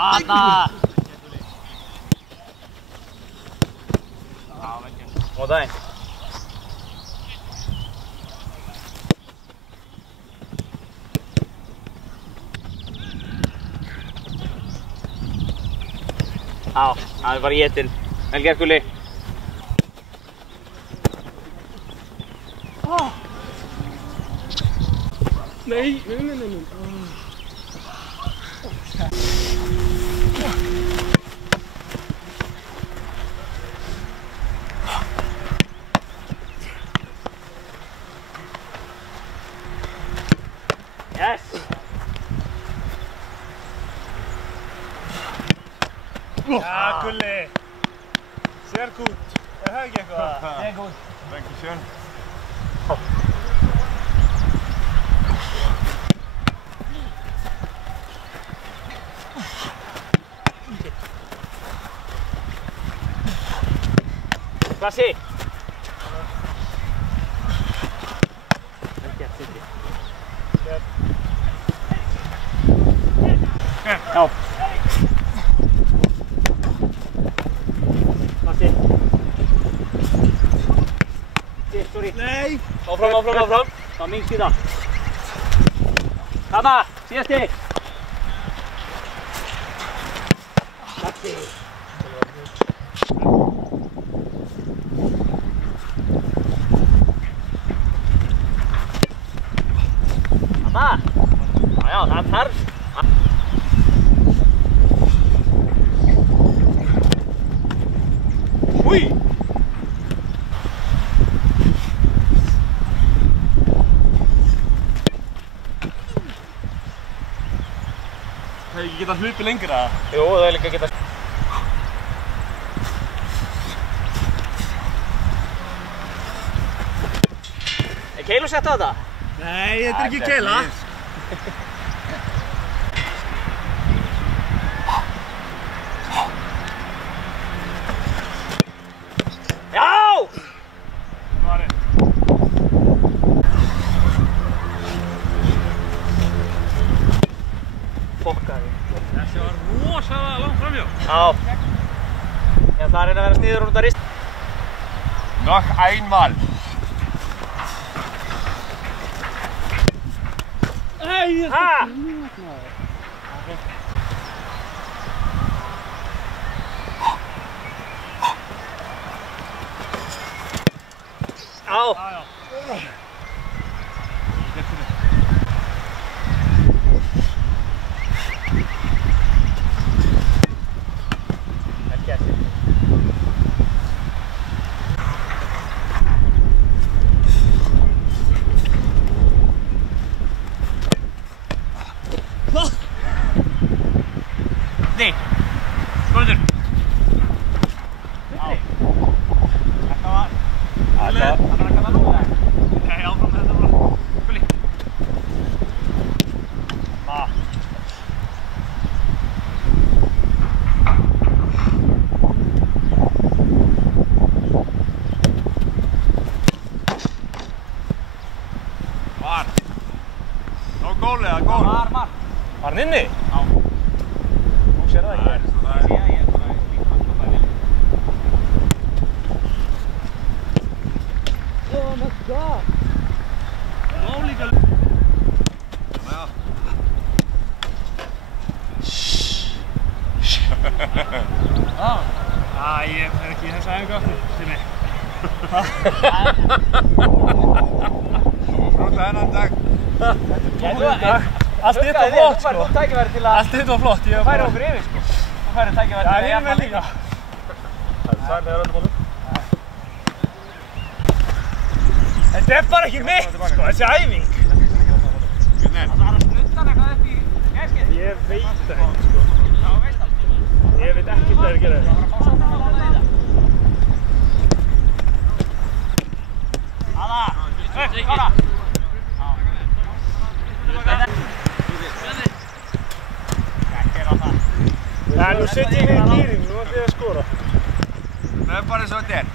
Ata! Góðan daginn. Já, það er bara étinn. Vel gert, Gulli. Nei. Yes! Ja, Gulli. Sehr gut. Er það ekki eitthvað? Sehr gut. Dankeschön. Klassi! Vel gert, Sindri. Já. Klassi. Sorry. Nei! Áfram. Það er mín síða. Þarna, síðasti. Klassi. Þarna. Já, það er þarf. Új! Það hefði ekki getað hlupið lengur að? Jú, það er líka getað. Er keilusett á þetta? Nei, þetta er ekki keila. Já! Það var rétt. Fokkaði. Þessi var rosalega langt framhjá. Já. Ég ætla að reyna að vera sniður út að rist. Noch einmal. Ha! Á! Já. Vel gert. Nei! Skóður! Já. Þetta var... Það var að kalla nú það? Nei, áfram þetta bara. Gulli! Var. Nó gól eða gól? Var. Var hann inni? Já. Þú sér það ekki? Það er Ég er bara líka handbæði. Oh my god! Álíka. Já. Ég er ekki í þessa æfingu aftur, Simmi. Þú frúta þennan dag. Allt hitt var flott, sko. Þú tækifæri til að... Allt hitt var flott. Þú færi okkur yfir, sko. Þú færi tækifæri til að... Já, ég með líka. Það er særlega öllum bólum. Þetta er bara ekki mitt, sko, þessi æfing. Það var að sprutta eitthvað upp í gæskið. Ég veit það ekki, sko. Já, veist það. Ég veit ekki hvað það er að gera. Það var að fá svolítið að lána í það. Aða! Upp, klára! Já, nú setjum við í gýring, nú ætlum ég að skora. Það er bara eins og þetta er.